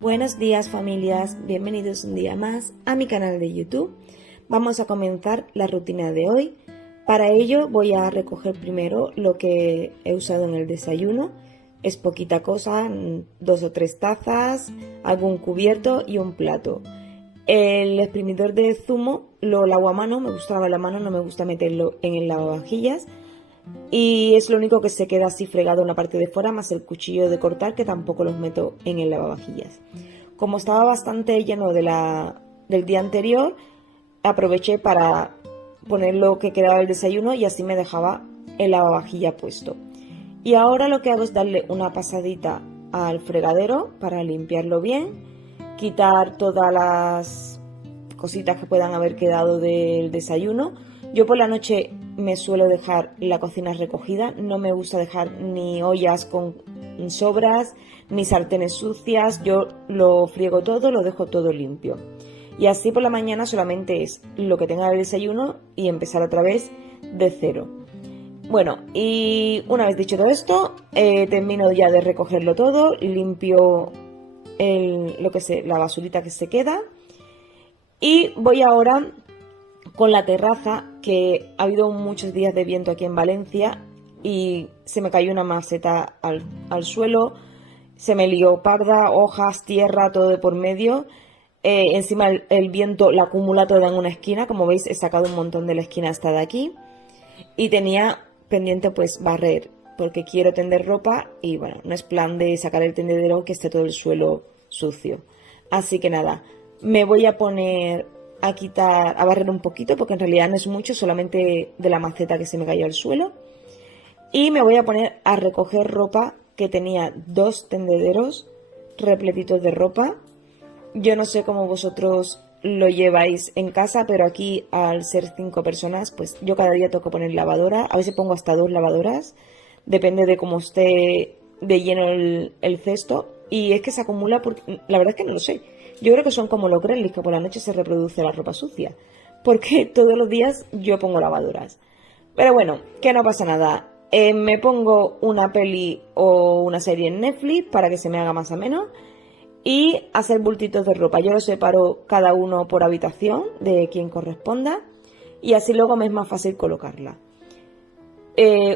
Buenos días familias, bienvenidos un día más a mi canal de YouTube. Vamos a comenzar la rutina de hoy. Para ello voy a recoger primero lo que he usado en el desayuno. Es poquita cosa, 2 o 3 tazas, algún cubierto y un plato. El exprimidor de zumo lo lavo a mano, me gusta lavarlo a mano, no me gusta meterlo en el lavavajillas. Y es lo único que se queda así fregado en la parte de fuera, más el cuchillo de cortar, que tampoco los meto en el lavavajillas. Como estaba bastante lleno del día anterior, aproveché para poner lo que quedaba del desayuno y así me dejaba el lavavajilla puesto. Y ahora lo que hago es darle una pasadita al fregadero para limpiarlo bien, quitar todas las cositas que puedan haber quedado del desayuno. Yo por la noche me suelo dejar la cocina recogida, no me gusta dejar ni ollas con sobras, ni sartenes sucias, yo lo friego todo, lo dejo todo limpio. Y así por la mañana solamente es lo que tenga el desayuno y empezar otra vez de cero. Bueno, y una vez dicho todo esto, termino ya de recogerlo todo, limpio la basurita que se queda y voy ahora con la terraza, que ha habido muchos días de viento aquí en Valencia y se me cayó una maceta al suelo, se me lió parda, hojas, tierra, todo de por medio. Encima el viento la acumula toda en una esquina, como veis he sacado un montón de la esquina hasta de aquí y tenía pendiente pues barrer porque quiero tender ropa y bueno, no es plan de sacar el tendedero que esté todo el suelo sucio. Así que nada, me voy a poner a barrer un poquito porque en realidad no es mucho, solamente de la maceta que se me cayó al suelo. Y me voy a poner a recoger ropa, que tenía 2 tendederos repletitos de ropa. Yo no sé cómo vosotros lo lleváis en casa, pero aquí al ser 5 personas, pues yo cada día tengo que poner lavadora. A veces pongo hasta 2 lavadoras, depende de cómo esté de lleno el cesto. Y es que se acumula, porque la verdad es que no lo sé. Yo creo que son como los gremlins, que por la noche se reproduce la ropa sucia, porque todos los días yo pongo lavadoras. Pero bueno, que no pasa nada. Me pongo una peli o una serie en Netflix para que se me haga más ameno y hacer bultitos de ropa. Yo los separo cada uno por habitación de quien corresponda y así luego me es más fácil colocarla.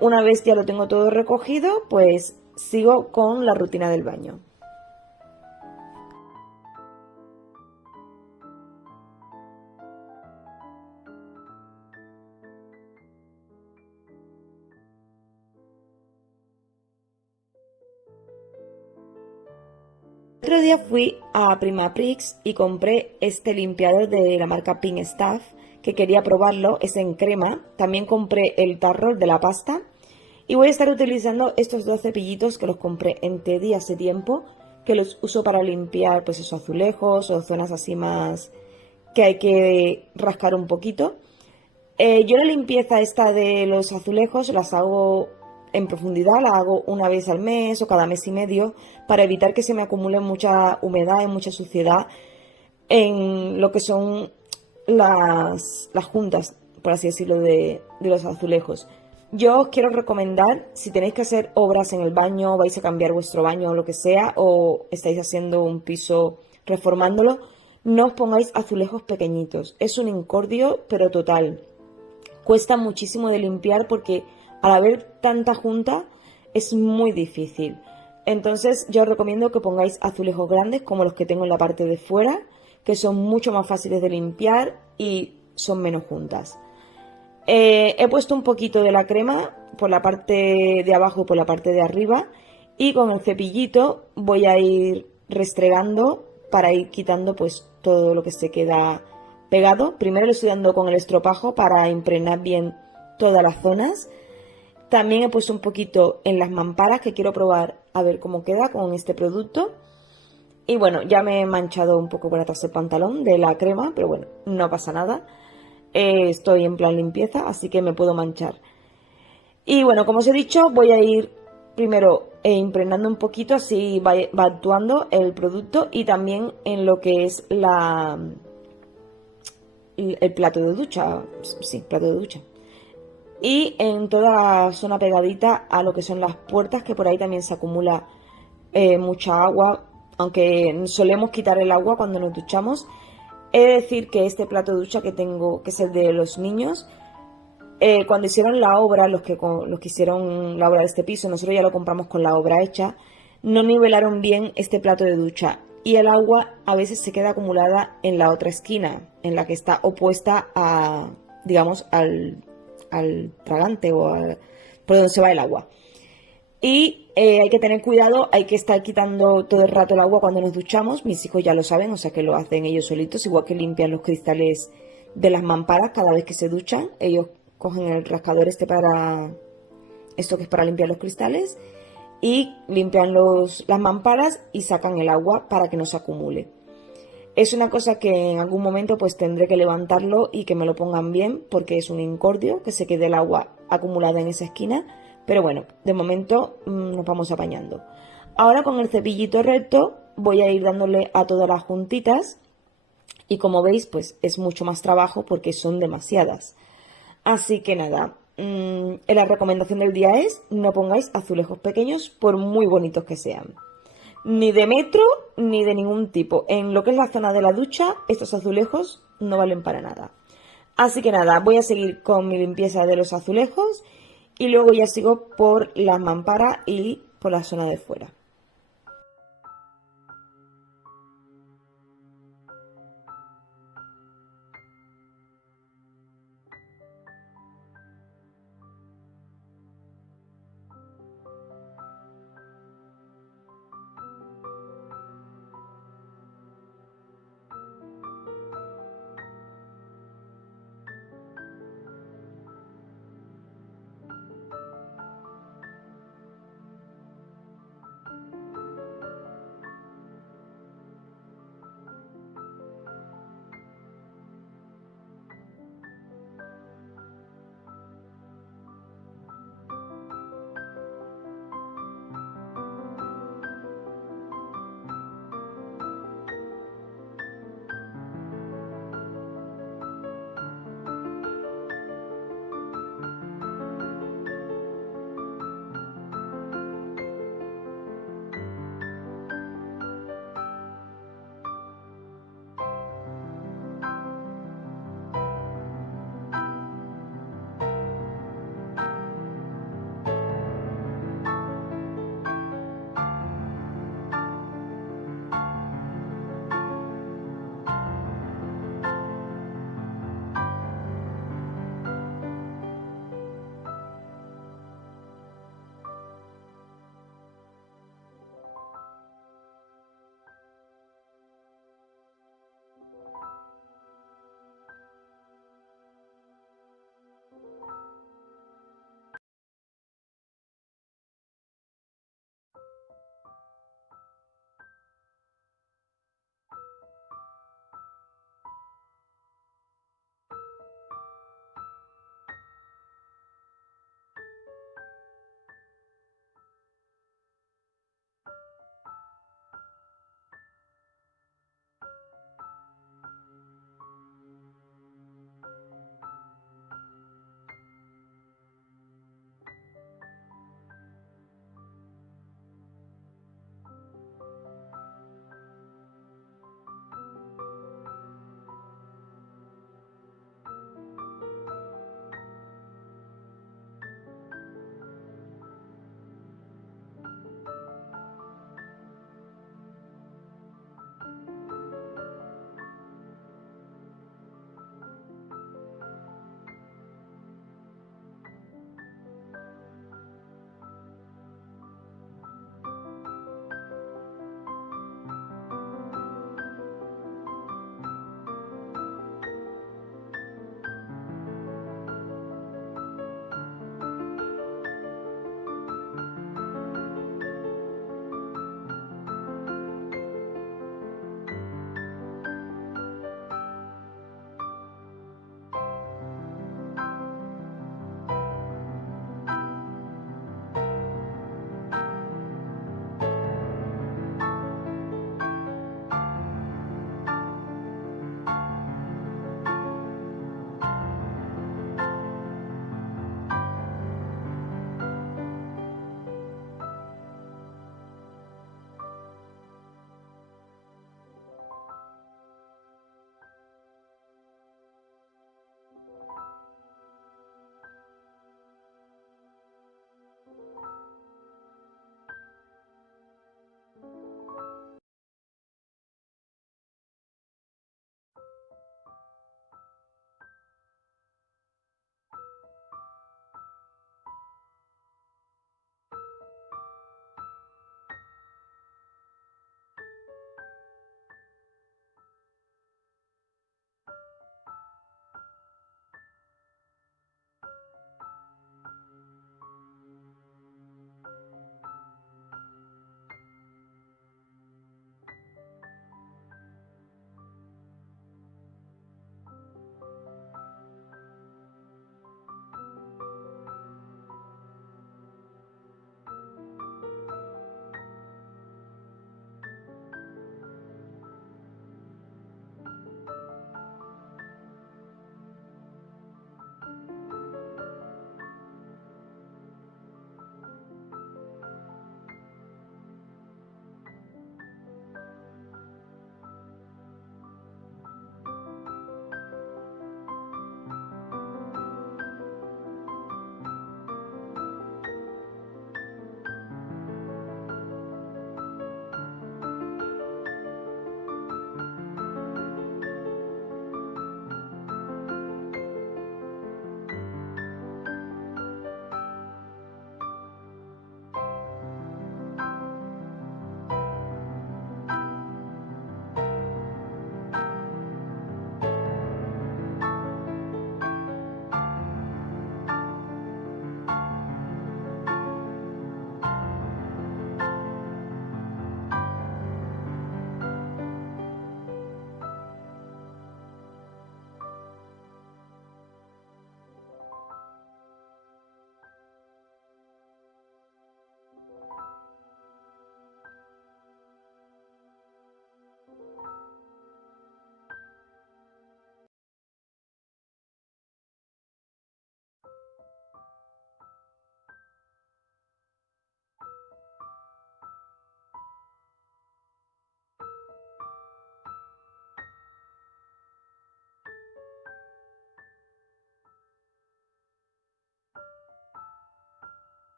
Una vez ya lo tengo todo recogido, pues sigo con la rutina del baño. Otro día fui a Primaprix y compré este limpiador de la marca Pink Stuff, que quería probarlo, es en crema. También compré el tarro de la pasta y voy a estar utilizando estos 2 cepillitos que los compré en Teddy hace tiempo, que los uso para limpiar pues esos azulejos o zonas así más que hay que rascar un poquito. Yo la limpieza esta de los azulejos las hago en profundidad, la hago una vez al mes o cada mes y medio para evitar que se me acumule mucha humedad y mucha suciedad en lo que son las juntas, por así decirlo, de los azulejos. Yo os quiero recomendar, si tenéis que hacer obras en el baño, vais a cambiar vuestro baño o lo que sea, o estáis haciendo un piso reformándolo, no os pongáis azulejos pequeñitos. Es un incordio, pero total. Cuesta muchísimo de limpiar porque al haber tanta junta es muy difícil. Entonces yo os recomiendo que pongáis azulejos grandes como los que tengo en la parte de fuera, que son mucho más fáciles de limpiar y son menos juntas. He puesto un poquito de la crema por la parte de abajo y por la parte de arriba y con el cepillito voy a ir restregando para ir quitando pues todo lo que se queda pegado. Primero lo estoy dando con el estropajo para impregnar bien todas las zonas. También he puesto un poquito en las mamparas, que quiero probar a ver cómo queda con este producto. Y bueno, ya me he manchado un poco por atrás el pantalón de la crema, pero bueno, no pasa nada. Estoy en plan limpieza, así que me puedo manchar. Y bueno, como os he dicho, voy a ir primero impregnando un poquito, así va actuando el producto y también en lo que es el plato de ducha. Sí, plato de ducha. Y en toda la zona pegadita a lo que son las puertas, que por ahí también se acumula mucha agua aunque solemos quitar el agua cuando nos duchamos. He de decir que este plato de ducha que tengo, que es el de los niños, cuando hicieron la obra, los que hicieron la obra de este piso, nosotros ya lo compramos con la obra hecha, no nivelaron bien este plato de ducha y el agua a veces se queda acumulada en la otra esquina, en la que está opuesta a, digamos, al tragante por donde se va el agua. Y hay que tener cuidado, hay que estar quitando todo el rato el agua cuando nos duchamos. Mis hijos ya lo saben, o sea que lo hacen ellos solitos, igual que limpian los cristales de las mamparas cada vez que se duchan. Ellos cogen el rascador esto que es para limpiar los cristales, y limpian las mamparas y sacan el agua para que no se acumule. Es una cosa que en algún momento pues tendré que levantarlo y que me lo pongan bien, porque es un incordio que se quede el agua acumulada en esa esquina. Pero bueno, de momento nos vamos apañando. Ahora con el cepillito recto voy a ir dándole a todas las juntitas y como veis pues es mucho más trabajo porque son demasiadas. Así que nada, la recomendación del día es no pongáis azulejos pequeños por muy bonitos que sean. Ni de metro ni de ningún tipo. En lo que es la zona de la ducha, estos azulejos no valen para nada. Así que nada, voy a seguir con mi limpieza de los azulejos y luego ya sigo por las mamparas y por la zona de fuera.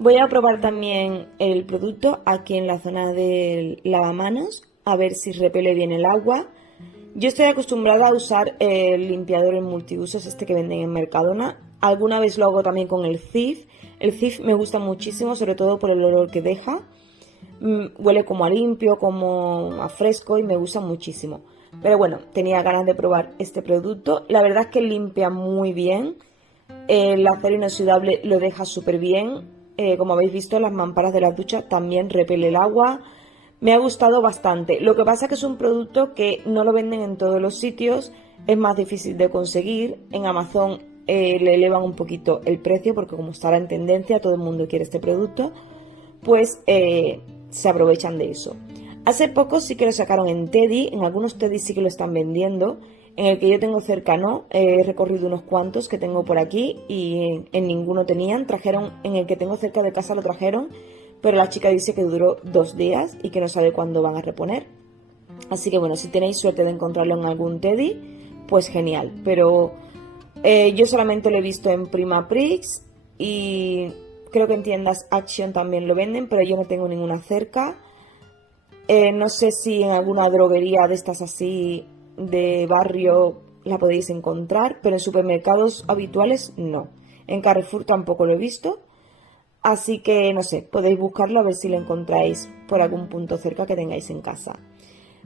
Voy a probar también el producto aquí en la zona del lavamanos, a ver si repele bien el agua. Yo estoy acostumbrada a usar el limpiador en multiusos, este que venden en Mercadona. Alguna vez lo hago también con el Cif. El Cif me gusta muchísimo, sobre todo por el olor que deja. Huele como a limpio, como a fresco y me gusta muchísimo. Pero bueno, tenía ganas de probar este producto. La verdad es que limpia muy bien. El acero inoxidable lo deja súper bien. Como habéis visto, las mamparas de la ducha también repele el agua. Me ha gustado bastante. Lo que pasa es que es un producto que no lo venden en todos los sitios. Es más difícil de conseguir. En Amazon le elevan un poquito el precio porque como estará en tendencia, todo el mundo quiere este producto. Pues se aprovechan de eso. Hace poco sí que lo sacaron en Teddy. En algunos Teddy sí que lo están vendiendo. En el que yo tengo cerca no, he recorrido unos cuantos que tengo por aquí y en ninguno tenían. Trajeron, en el que tengo cerca de casa lo trajeron, pero la chica dice que duró 2 días y que no sabe cuándo van a reponer. Así que bueno, si tenéis suerte de encontrarlo en algún Teddy, pues genial. Pero yo solamente lo he visto en Prima Prix y creo que en tiendas Action también lo venden, pero yo no tengo ninguna cerca. No sé si en alguna droguería de estas así de barrio la podéis encontrar, pero en supermercados habituales no. En Carrefour tampoco lo he visto, así que no sé, podéis buscarlo a ver si lo encontráis por algún punto cerca que tengáis en casa.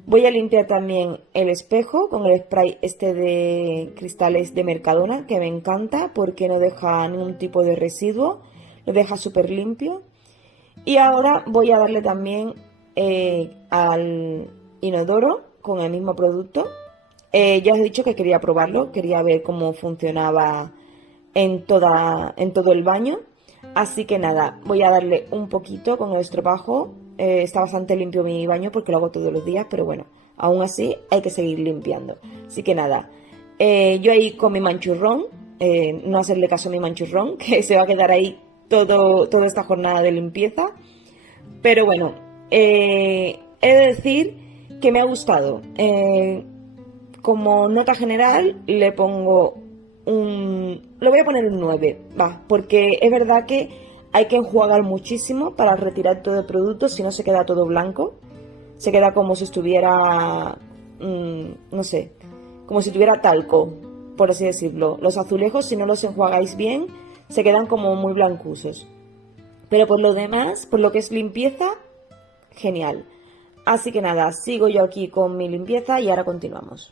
Voy a limpiar también el espejo con el spray este de cristales de Mercadona, que me encanta porque no deja ningún tipo de residuo, lo deja súper limpio. Y ahora voy a darle también al inodoro con el mismo producto. Ya os he dicho que quería probarlo, quería ver cómo funcionaba en todo el baño. Así que nada, voy a darle un poquito con el estropajo. Está bastante limpio mi baño porque lo hago todos los días, pero bueno, aún así hay que seguir limpiando. Así que nada, yo ahí con mi manchurrón, no hacerle caso a mi manchurrón, que se va a quedar ahí toda esta jornada de limpieza. Pero bueno, he de decir que me ha gustado. Como nota general le pongo le voy a poner un 9, va, porque es verdad que hay que enjuagar muchísimo para retirar todo el producto, si no se queda todo blanco. Se queda como si estuviera, no sé, como si tuviera talco, por así decirlo. Los azulejos, si no los enjuagáis bien, se quedan como muy blancusos. Pero por lo demás, por lo que es limpieza, genial. Así que nada, sigo yo aquí con mi limpieza y ahora continuamos.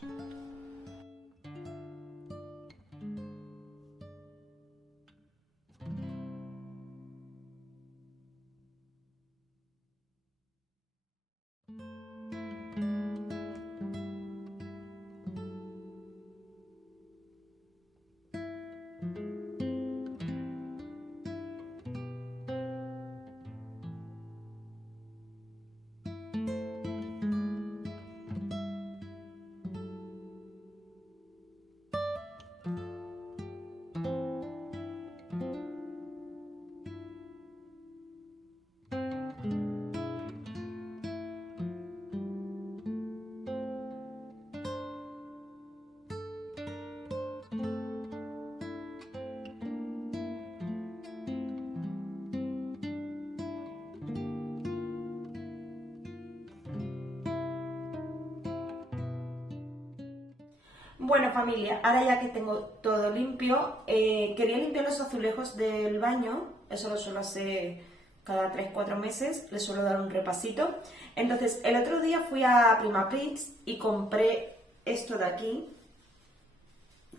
Bueno familia, ahora ya que tengo todo limpio, quería limpiar los azulejos del baño, eso lo suelo hacer cada 3 o 4 meses, le suelo dar un repasito. Entonces el otro día fui a Prima Prix y compré esto de aquí,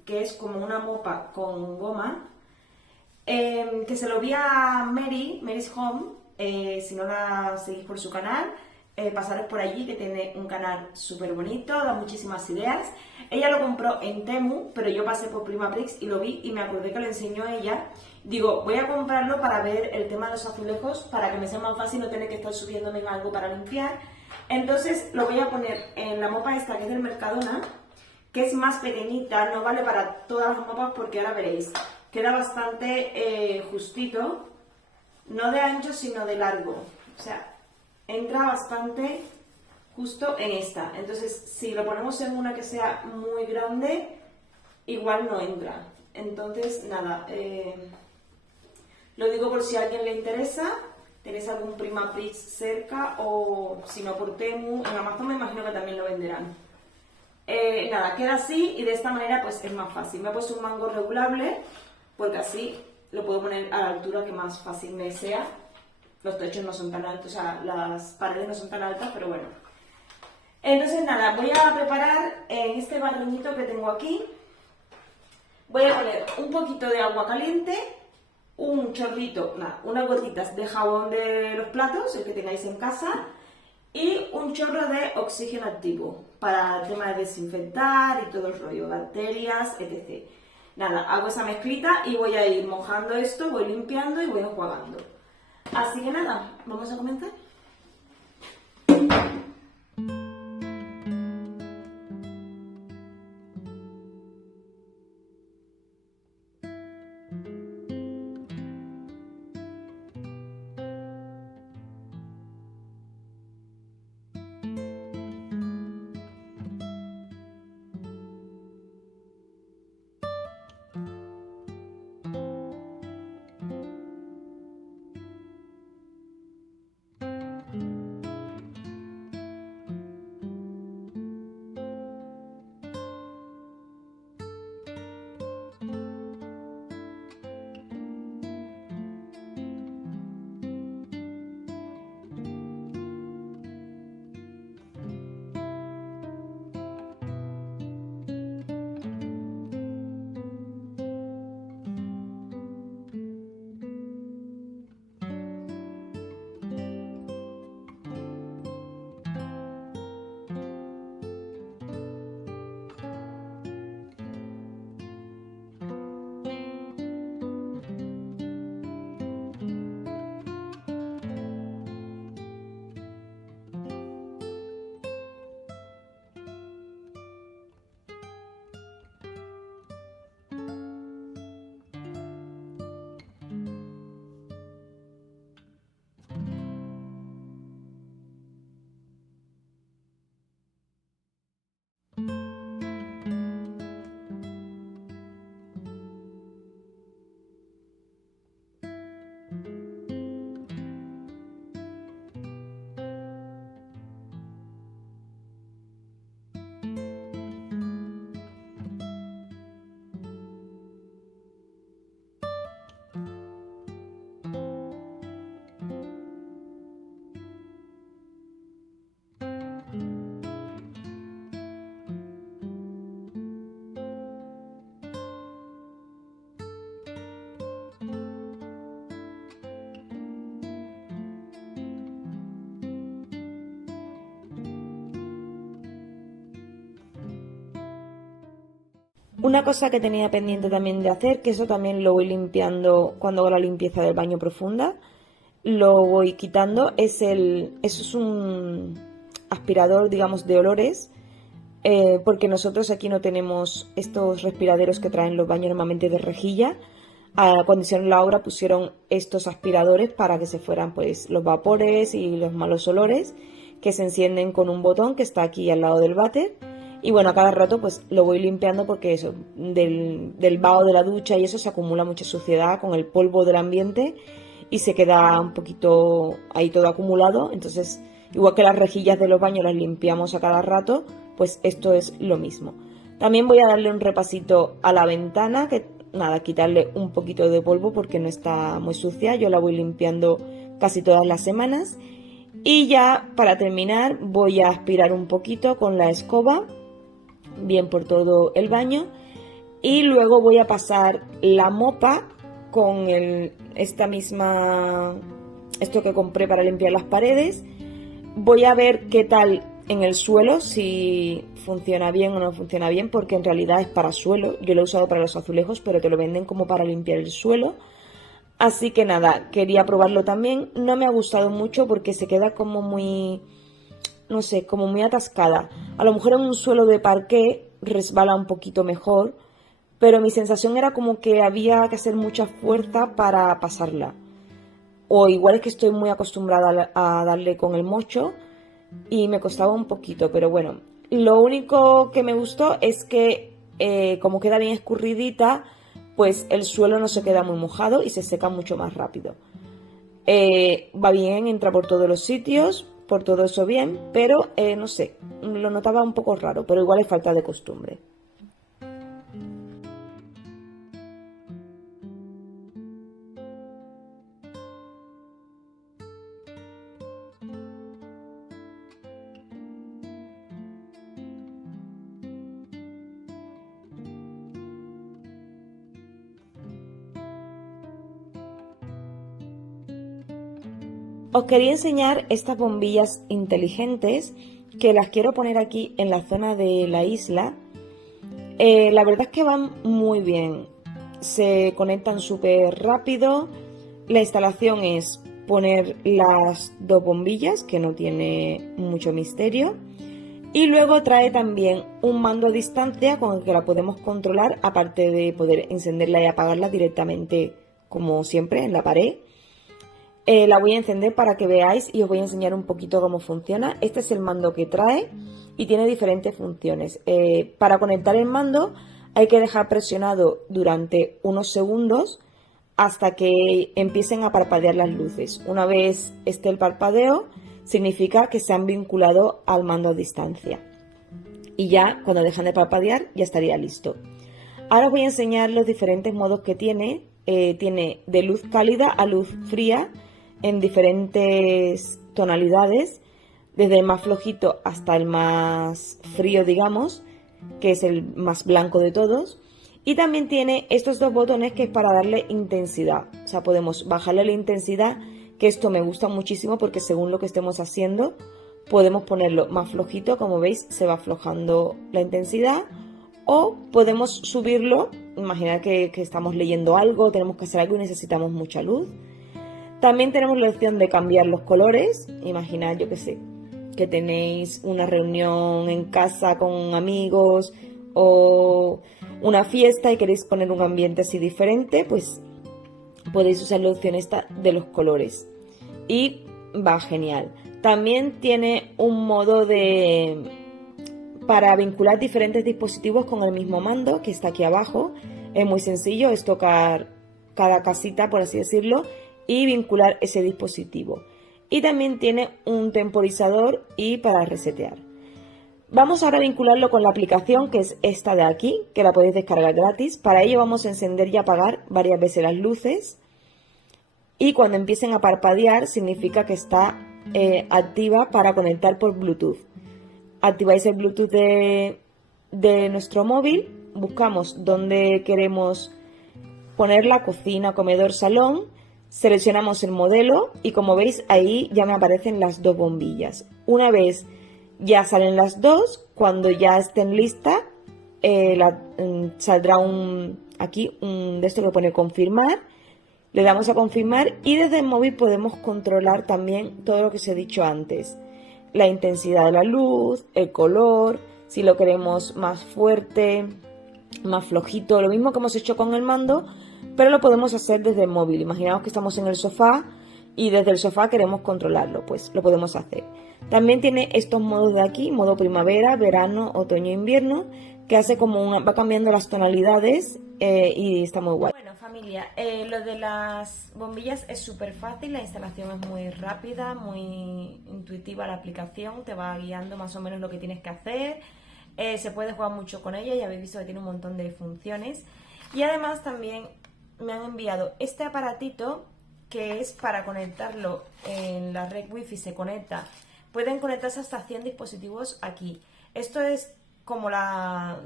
que es como una mopa con goma, que se lo vi a Mary's Home, si no la seguís por su canal, pasaros por allí, que tiene un canal súper bonito, da muchísimas ideas. Ella lo compró en Temu, pero yo pasé por Prima Prix y lo vi y me acordé que lo enseñó ella. Digo, voy a comprarlo para ver el tema de los azulejos, para que me sea más fácil no tener que estar subiéndome en algo para limpiar. Entonces lo voy a poner en la mopa esta que es del Mercadona, que es más pequeñita, no vale para todas las mopas porque ahora veréis, queda bastante justito, no de ancho sino de largo, o sea, entra bastante justo en esta. Entonces si lo ponemos en una que sea muy grande, igual no entra. Entonces nada, Lo digo por si a alguien le interesa, tenéis algún Primaprix cerca o si no por Temu, en Amazon me imagino que también lo venderán. Nada, queda así y de esta manera pues es más fácil. Me he puesto un mango regulable porque así lo puedo poner a la altura que más fácil me sea. Los techos no son tan altos, o sea, las paredes no son tan altas, pero bueno. Entonces nada, voy a preparar en este barreñito que tengo aquí. Voy a poner un poquito de agua caliente, un chorrito, nada, unas gotitas de jabón de los platos, el que tengáis en casa, y un chorro de oxígeno activo para el tema de desinfectar y todo el rollo, bacterias, etc. Nada, hago esa mezclita y voy a ir mojando esto, voy limpiando y voy enjuagando. Así que nada, vamos a comenzar. Una cosa que tenía pendiente también de hacer, que eso también lo voy limpiando cuando hago la limpieza del baño profunda, lo voy quitando, eso es un aspirador, digamos, de olores, porque nosotros aquí no tenemos estos respiraderos que traen los baños normalmente de rejilla. Cuando hicieron la obra pusieron estos aspiradores para que se fueran pues los vapores y los malos olores, que se encienden con un botón que está aquí al lado del váter. Y bueno, a cada rato pues lo voy limpiando porque eso, del vaho de la ducha y eso se acumula mucha suciedad con el polvo del ambiente y se queda un poquito ahí todo acumulado. Entonces, igual que las rejillas de los baños las limpiamos a cada rato, pues esto es lo mismo. También voy a darle un repasito a la ventana, que nada, quitarle un poquito de polvo porque no está muy sucia. Yo la voy limpiando casi todas las semanas. Y ya para terminar voy a aspirar un poquito con la escoba, bien por todo el baño, y luego voy a pasar la mopa con esto que compré para limpiar las paredes. Voy a ver qué tal en el suelo, si funciona bien o no funciona bien, porque en realidad es para suelo. Yo lo he usado para los azulejos, pero te lo venden como para limpiar el suelo. Así que nada, quería probarlo también. No me ha gustado mucho porque se queda como muy, no sé, como muy atascada. A lo mejor en un suelo de parqué resbala un poquito mejor, pero mi sensación era como que había que hacer mucha fuerza para pasarla. O igual es que estoy muy acostumbrada a darle con el mocho y me costaba un poquito, pero bueno. Lo único que me gustó es que como queda bien escurridita, pues el suelo no se queda muy mojado y se seca mucho más rápido. Va bien, entra por todos los sitios, por todo eso bien, pero no sé, lo notaba un poco raro, pero igual es falta de costumbre. Os quería enseñar estas bombillas inteligentes que las quiero poner aquí en la zona de la isla. La verdad es que van muy bien, se conectan súper rápido. La instalación es poner las dos bombillas, que no tiene mucho misterio, y luego trae también un mando a distancia con el que la podemos controlar, aparte de poder encenderla y apagarla directamente, como siempre, en la pared. La voy a encender para que veáis y os voy a enseñar un poquito cómo funciona. Este es el mando que trae y tiene diferentes funciones. Para conectar el mando hay que dejar presionado durante unos segundos hasta que empiecen a parpadear las luces. Una vez esté el parpadeo, significa que se han vinculado al mando a distancia. Y ya cuando dejan de parpadear ya estaría listo. Ahora os voy a enseñar los diferentes modos que tiene. Tiene de luz cálida a luz fría en diferentes tonalidades, desde el más flojito hasta el más frío, digamos, que es el más blanco de todos. Y también tiene estos dos botones que es para darle intensidad. O sea, podemos bajarle la intensidad, que esto me gusta muchísimo porque según lo que estemos haciendo, podemos ponerlo más flojito, como veis, se va aflojando la intensidad. O podemos subirlo, imaginar que estamos leyendo algo, tenemos que hacer algo y necesitamos mucha luz. También tenemos la opción de cambiar los colores. Imaginad, yo que sé, que tenéis una reunión en casa con amigos o una fiesta y queréis poner un ambiente así diferente, pues podéis usar la opción esta de los colores. Y va genial. También tiene un modo para vincular diferentes dispositivos con el mismo mando que está aquí abajo. Es muy sencillo, es tocar cada casita, por así decirlo, y vincular ese dispositivo. Y también tiene un temporizador y para resetear. Vamos ahora a vincularlo con la aplicación, que es esta de aquí, que la podéis descargar gratis. Para ello vamos a encender y apagar varias veces las luces. Y cuando empiecen a parpadear significa que está activa para conectar por Bluetooth. Activáis el Bluetooth de nuestro móvil, buscamos dónde queremos poner la cocina, comedor, salón, seleccionamos el modelo y como veis ahí ya me aparecen las dos bombillas. Una vez ya salen las dos, cuando ya estén listas, saldrá aquí un de esto que pone confirmar. Le damos a confirmar y desde el móvil podemos controlar también todo lo que os he dicho antes. La intensidad de la luz, el color, si lo queremos más fuerte, más flojito, lo mismo que hemos hecho con el mando, pero lo podemos hacer desde el móvil. Imaginaos que estamos en el sofá y desde el sofá queremos controlarlo, pues lo podemos hacer. También tiene estos modos de aquí, modo primavera, verano, otoño, invierno, que hace como va cambiando las tonalidades y está muy guay. Bueno, familia, lo de las bombillas es súper fácil, la instalación es muy rápida, muy intuitiva la aplicación, te va guiando más o menos lo que tienes que hacer. Se puede jugar mucho con ella, ya habéis visto que tiene un montón de funciones. Y además también me han enviado este aparatito que es para conectarlo en la red wifi, se conecta. Pueden conectarse hasta 100 dispositivos aquí. Esto es como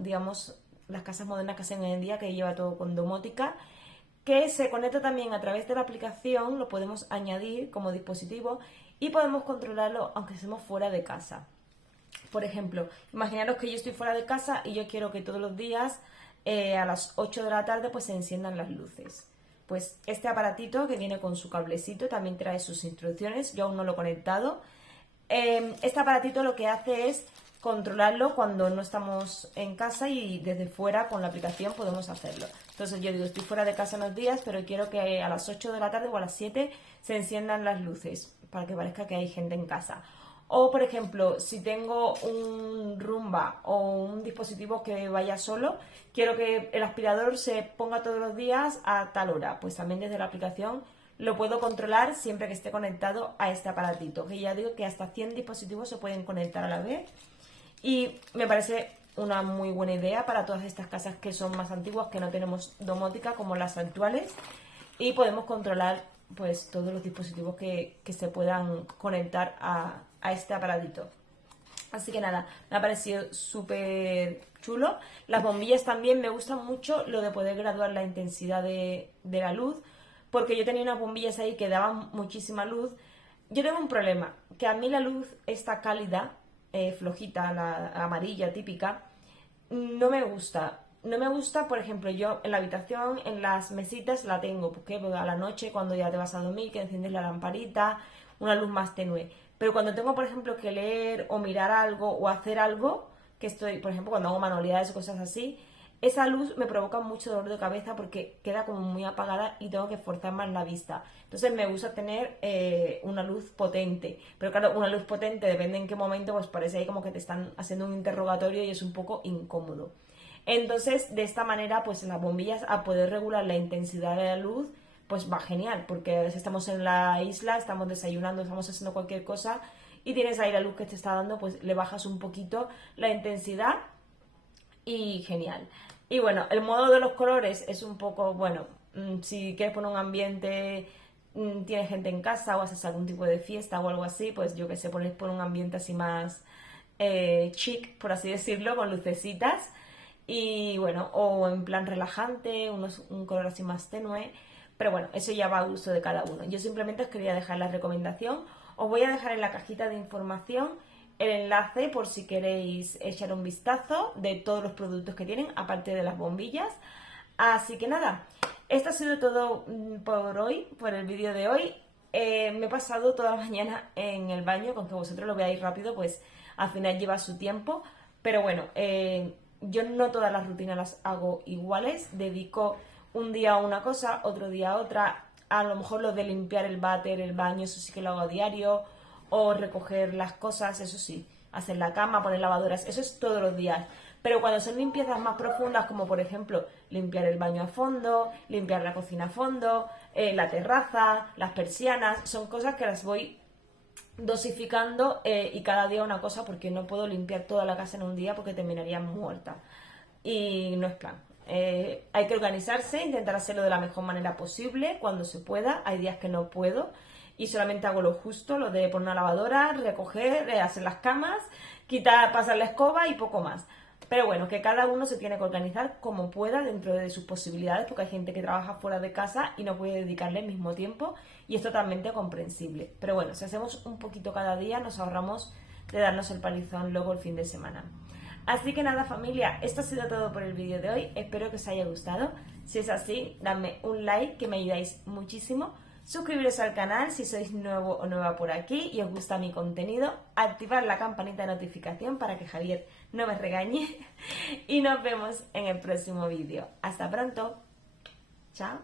digamos, las casas modernas que hacen hoy en día, que lleva todo con domótica, que se conecta también a través de la aplicación, lo podemos añadir como dispositivo y podemos controlarlo aunque estemos fuera de casa. Por ejemplo, imaginaros que yo estoy fuera de casa y yo quiero que todos los días a las 8 de la tarde pues se enciendan las luces. Pues este aparatito que viene con su cablecito también trae sus instrucciones, yo aún no lo he conectado. Este aparatito lo que hace es controlarlo cuando no estamos en casa y desde fuera con la aplicación podemos hacerlo. Entonces yo digo, estoy fuera de casa unos días, pero quiero que a las 8 de la tarde o a las 7 se enciendan las luces para que parezca que hay gente en casa. O, por ejemplo, si tengo un Roomba o un dispositivo que vaya solo, quiero que el aspirador se ponga todos los días a tal hora. Pues también desde la aplicación lo puedo controlar siempre que esté conectado a este aparatito. Que ya digo que hasta 100 dispositivos se pueden conectar a la vez. Y me parece una muy buena idea para todas estas casas que son más antiguas, que no tenemos domótica como las actuales. Y podemos controlar pues todos los dispositivos que se puedan conectar a este aparatito. Así que nada, me ha parecido súper chulo. Las bombillas también me gustan mucho lo de poder graduar la intensidad de la luz, porque yo tenía unas bombillas ahí que daban muchísima luz. Yo tengo un problema, que a mí la luz esta cálida, flojita, la amarilla típica, no me gusta. No me gusta, por ejemplo, yo en la habitación, en las mesitas la tengo, porque a la noche cuando ya te vas a dormir, que enciendes la lamparita, una luz más tenue. Pero cuando tengo, por ejemplo, que leer o mirar algo o hacer algo, que estoy, por ejemplo, cuando hago manualidades o cosas así, esa luz me provoca mucho dolor de cabeza porque queda como muy apagada y tengo que forzar más la vista. Entonces me gusta tener una luz potente. Pero claro, una luz potente, depende en qué momento, pues parece ahí como que te están haciendo un interrogatorio y es un poco incómodo. Entonces, de esta manera, pues las bombillas, a poder regular la intensidad de la luz, pues va genial, porque a veces estamos en la isla, estamos desayunando, estamos haciendo cualquier cosa y tienes ahí la luz que te está dando, pues le bajas un poquito la intensidad y genial. Y bueno, el modo de los colores es un poco, bueno, si quieres poner un ambiente, tienes gente en casa o haces algún tipo de fiesta o algo así, pues yo que sé, pones por un ambiente así más chic, por así decirlo, con lucecitas. Y bueno, o en plan relajante, un color así más tenue. Pero bueno, eso ya va a gusto de cada uno. Yo simplemente os quería dejar la recomendación. Os voy a dejar en la cajita de información el enlace por si queréis echar un vistazo de todos los productos que tienen, aparte de las bombillas. Así que nada, esto ha sido todo por hoy, por el vídeo de hoy. Me he pasado toda la mañana en el baño, con que vosotros lo veáis rápido, pues al final lleva su tiempo. Pero bueno, yo no todas las rutinas las hago iguales, dedico un día a una cosa, otro día a otra. A lo mejor lo de limpiar el váter, el baño, eso sí que lo hago a diario, o recoger las cosas, eso sí, hacer la cama, poner lavadoras, eso es todos los días. Pero cuando son limpiezas más profundas, como por ejemplo limpiar el baño a fondo, limpiar la cocina a fondo, la terraza, las persianas, son cosas que las voy dosificando y cada día una cosa, porque no puedo limpiar toda la casa en un día porque terminaría muerta y no es plan. Hay que organizarse, intentar hacerlo de la mejor manera posible cuando se pueda. Hay días que no puedo y solamente hago lo justo, lo de poner una lavadora, recoger, hacer las camas, quitar, pasar la escoba y poco más. Pero bueno, que cada uno se tiene que organizar como pueda dentro de sus posibilidades, porque hay gente que trabaja fuera de casa y no puede dedicarle el mismo tiempo y es totalmente comprensible. Pero bueno, si hacemos un poquito cada día nos ahorramos de darnos el palizón luego el fin de semana. Así que nada, familia, esto ha sido todo por el vídeo de hoy. Espero que os haya gustado. Si es así, dadme un like, que me ayudáis muchísimo. Suscribiros al canal si sois nuevo o nueva por aquí y os gusta mi contenido. Activar la campanita de notificación para que Javier no me regañe. Y nos vemos en el próximo vídeo. Hasta pronto. Chao.